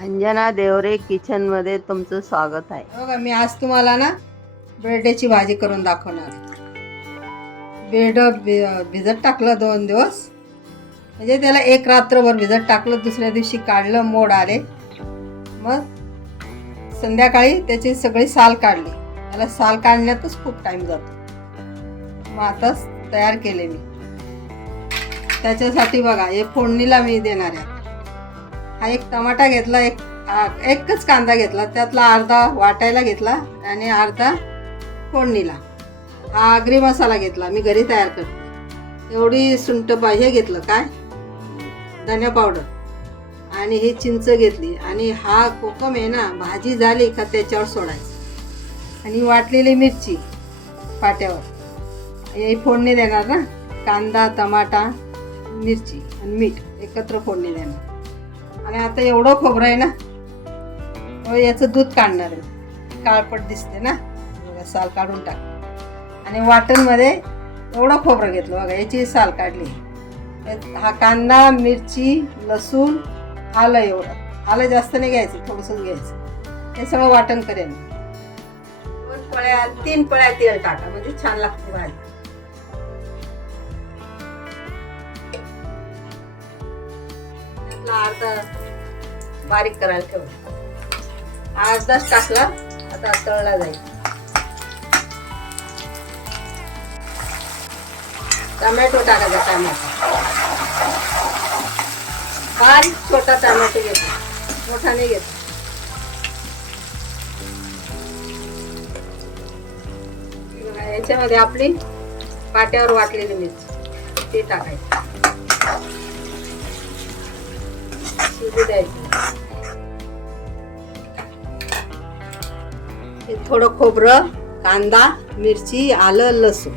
अंजना देवरे किचनमध्ये तुमचं स्वागत आहे. बघा मी आज तुम्हाला ना बेर्डेची भाजी करून दाखवणार आहे. भि- भिजत टाकलं दोन दिवस. म्हणजे त्याला एक रात्रभर भिजत टाकलं दुसऱ्या दिवशी काढलं मोड आले. मग संध्याकाळी त्याची सगळी साल काढली. त्याला साल काढण्यातच खूप टाईम जातो. मग आता तयार केले मी. त्याच्यासाठी बघा हे फोडणीला मी देणार आहे. हा एक टमाटा घेतला एक आ- एकच कांदा घेतला त्यातला अर्धा वाटायला घेतला आणि अर्धा फोडणीला. हा आगरी मसाला घेतला मी घरी तयार करते. एवढी सुंट पा हे घेतलं काय? धन्या पावडर. आणि ही चिंच घेतली आणि हा कोकम आहे ना भाजी झाली का त्याच्यावर सोडायचं. आणि वाटलेली मिरची पाट्यावर. हे फोडणी देणार ना? कांदा टमाटा मिरची आणि मीठ एकत्र फोडणी देणार. आणि आता एवढं खोबरं आहे ना तर याचं दूध काढणार आहे. काळपट दिसते ना. बघा साल काढून टाक. आणि वाटणमध्ये एवढं खोबरं घेतलं बघा याची साल काढली. हा कांदा मिरची लसूण आलं एवढं. आलं जास्त नाही घ्यायचं थोडंसं घ्यायचं. हे सगळं वाटण करेन. दोन पळ्या तीन पळ्या तेल टाका म्हणजे छान लागते भाजी अर्धा बारीक करायला ठेवलं अर्धाच टाकला आता तळला जाईल. टमॅटो टाकायचा टमॅटो. बारीक छोटा टमॅटो घेतो. मोठा नाही घेतो याच्यामध्ये आपली पाट्यावर वाटलेली मिरची ती टाकायची. शिजू हे थोडं खोबरं कांदा मिरची आलं लसूण.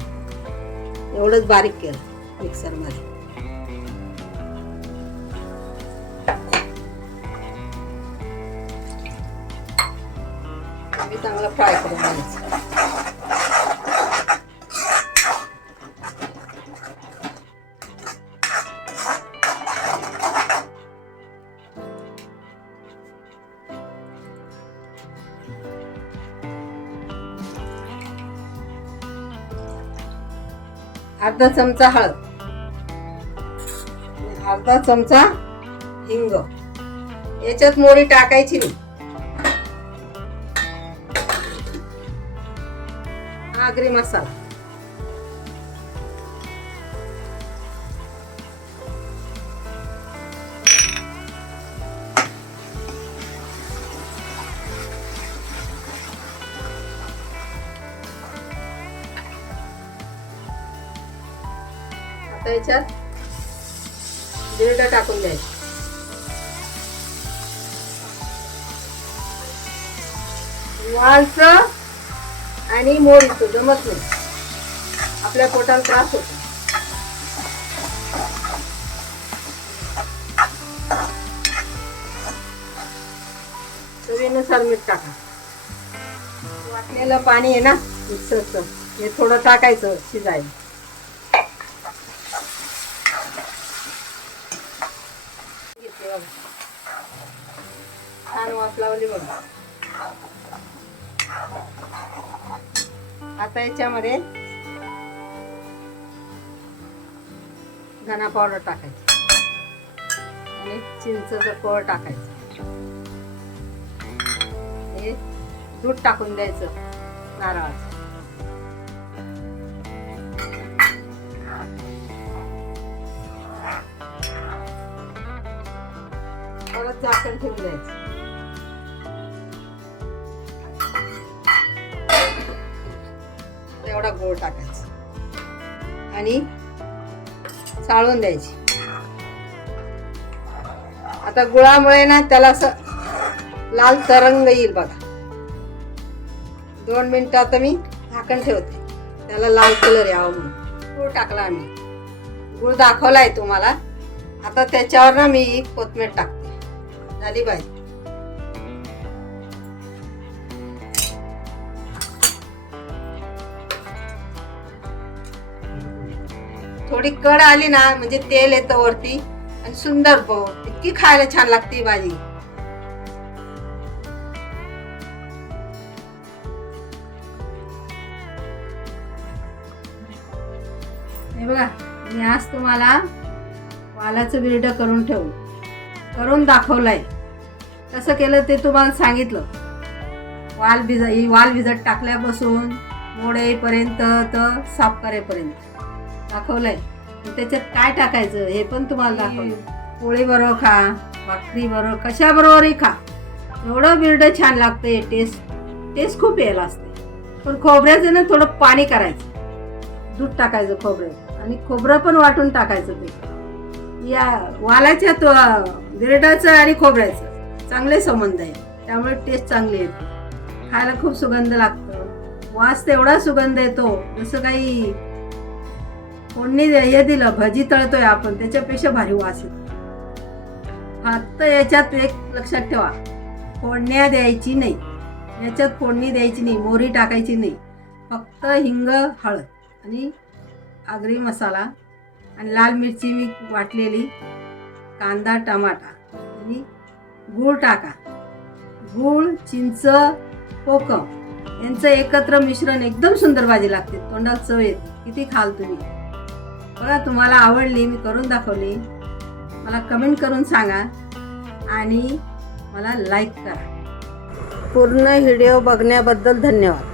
एवढंच बारीक केलं मिक्सरमध्ये. चांगलं फ्राय करून घ्यायचं. अर्धा चमचा हळद. अर्धा चमचा हिंग. याच्यात मोरी टाकायची नाही. आगरी मसाला. आता याच्यात बिरड टाकून द्यायचं वालचं आणि मोरीचं जमत नाही. आपल्या पोटाला त्रास होतो. चवीनुसार मीठ टाका. वाटलेलं पाणी आहे ना मिक्सरचं हे थोडं टाकायचं शिजायला घेते बघा. छान वाफ लावली बघा. आता याच्यामध्ये धना पावडर टाकायची. आणि चिंचचं कोळ टाकायचं. हे दूध टाकून द्यायचं नारळाचं. झाकण ठेवून द्यायचं. एवढा गोळ टाकायचा. आणि चाळून द्यायची. आता गुळामुळे ना त्याला असं लाल तरंग येईल बघा. दोन मिनिटं आता मी झाकण ठेवते. त्याला लाल कलर यावं म्हणून. गुळ टाकला आम्ही. गुळ दाखवलाय तुम्हाला. आता त्याच्यावर ना मी कोथमीर टाकते. झाली बाई. थोडी कड आली ना म्हणजे तेल येतं वरती आणि सुंदर इतकी खायला छान लागते भाजी. हे बघा मी आज तुम्हाला वालाचं बिरडं करून ठेवू. करून दाखवलंय. कसं केलं ते तुम्हाला सांगितलं. वाल भिज ही वाल भिजत टाकल्यापासून मोड येईपर्यंत तर साफ करेपर्यंत. दाखवलंय. आणि त्याच्यात काय टाकायचं हे पण तुम्हाला दाखवलं पोळी बरोबर खा भाकरी बरोबर कशाबरोबरही खा. एवढं बिरडं छान लागते टेस्ट टेस्ट खूप यायला असते. पण खोबऱ्याचं ना थोडं पाणी करायचं. दूध टाकायचं खोबऱ्यात आणि खोबरं पण वाटून टाकायचं ते. या वालाच्या तो बिरडाचं आणि खोबऱ्याचं. चांगले संबंध आहे त्यामुळे टेस्ट चांगली येते. खायला खूप सुगंध लागतं. वास तेवढा सुगंध येतो जसं काही कोणी हे दिलं भजी तळतोय आपण त्याच्यापेक्षा भारी वास येतो. फक्त याच्यात एक लक्षात ठेवा फोडण्या द्यायची नाही. याच्यात फोडणी द्यायची नाही मोहरी टाकायची नाही. फक्त हिंग हळद आणि आगरी मसाला आणि लाल मिरची मी वाटलेली कांदा टमाटा आणि गूळ टाका. गूळ चिंच कोकम यांचं एकत्र मिश्रण एकदम सुंदर भाजी लागते. तोंडात चव येते. किती खाल तुम्ही. बघा तुम्हाला आवडली मी करून दाखवली. मला कमेंट करून सांगा आणि मला लाईक करा. पूर्ण व्हिडिओ बघण्याबद्दल धन्यवाद.